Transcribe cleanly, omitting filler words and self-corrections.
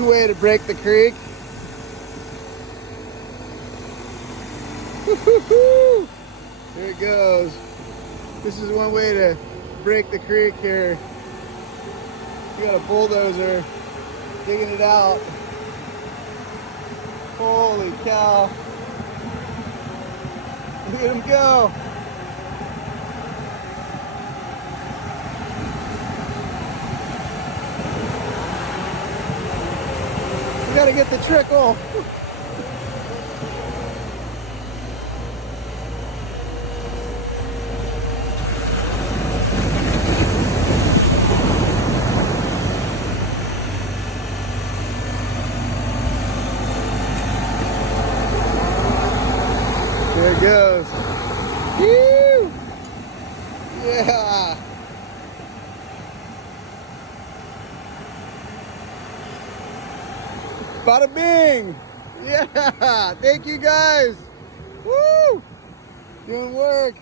one way to break the creek. Woo-hoo-hoo! There it goes. This is one way to break the creek here. You got a bulldozer digging it out. Holy cow. Look at him go. You gotta get the trickle. There it goes. Woo! Yeah. Bada bing. Yeah. Thank you guys. Woo! Doing work.